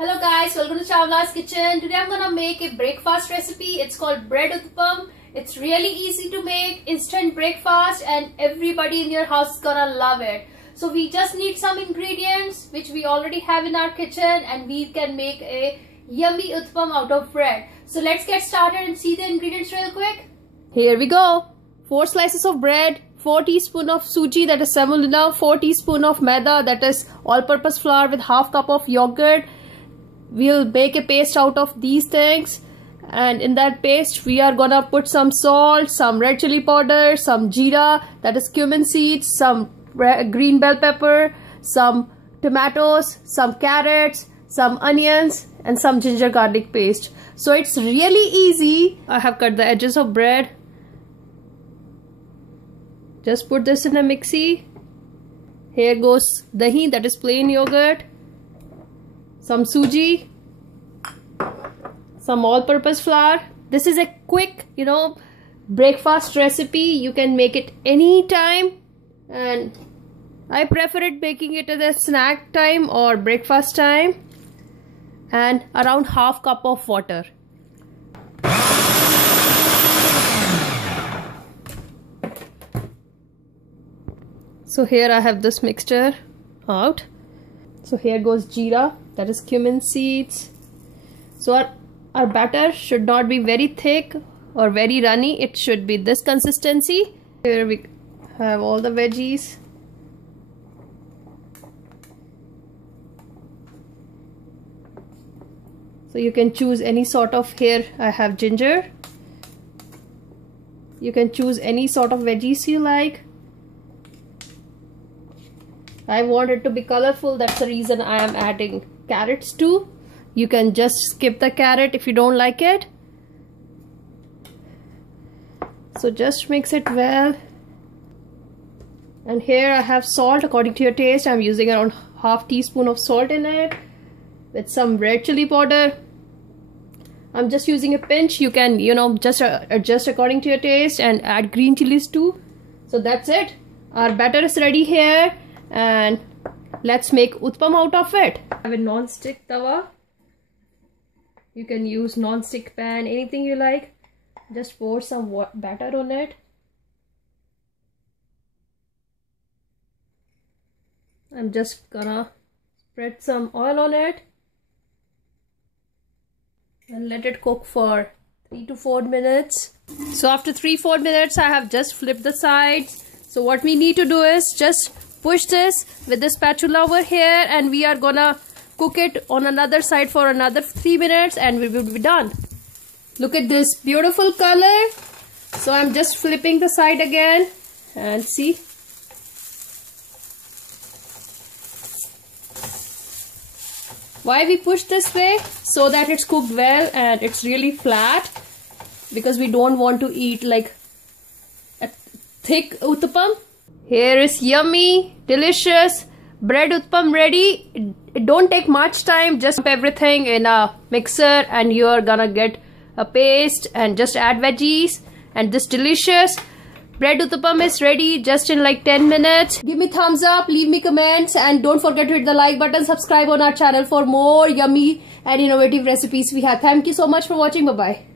Hello guys, welcome to Chawla's Kitchen. Today I'm gonna make a breakfast recipe. It's called bread uttapam. It's really easy to make, instant breakfast, and everybody in your house is gonna love it. So we just need some ingredients which we already have in our kitchen, and we can make a yummy uttapam out of bread. So let's get started and see the ingredients real quick. Here we go. 4 slices of bread, 4 teaspoons of suji, that is semolina, 4 teaspoons of maida, that is all-purpose flour, with half cup of yogurt. We'll make a paste out of these things, and in that paste we are gonna put some salt, some red chili powder, some jeera, that is cumin seeds, some green bell pepper, some tomatoes, some carrots, some onions, and some ginger garlic paste. So it's really easy. I have cut the edges of bread. Just put this in a mixie. Here goes dahi, that is plain yogurt, some suji, some all-purpose flour. This is a quick, breakfast recipe. You can make it anytime, and I prefer it making it at a snack time or breakfast time. And around half cup of water. So here I have this mixture out. So here goes jeera, that is cumin seeds. So our batter should not be very thick or very runny. It should be this consistency. Here we have all the veggies. So you can choose any sort of, here I have ginger. You can choose any sort of veggies you like. I want it to be colorful, that's the reason I am adding carrots too. You can just skip the carrot if you don't like it. So just mix it well. And here I have salt according to your taste. I'm using around half teaspoon of salt in it, with some red chili powder. I'm just using a pinch. You can, just adjust according to your taste and add green chilies too. So that's it. Our batter is ready here, and let's make uttapam out of it. I have a non-stick tawa. You can use non-stick pan, anything you like. Just pour some batter on it. I'm just gonna spread some oil on it and let it cook for 3 to 4 minutes. So after 3-4 minutes, I have just flipped the sides. So what we need to do is just push this with the spatula over here, and we are gonna cook it on another side for another 3 minutes, and we will be done. Look at this beautiful color. So I'm just flipping the side again, and see. Why we push this way? So that it's cooked well and it's really flat, because we don't want to eat like a thick uttapam. Here is yummy, delicious bread uttapam ready. It don't take much time. Just put everything in a mixer and you're gonna get a paste, and just add veggies, and this delicious bread uttapam is ready just in like 10 minutes. Give me thumbs up, leave me comments, and don't forget to hit the like button, subscribe on our channel for more yummy and innovative recipes we have. Thank you so much for watching. Bye bye.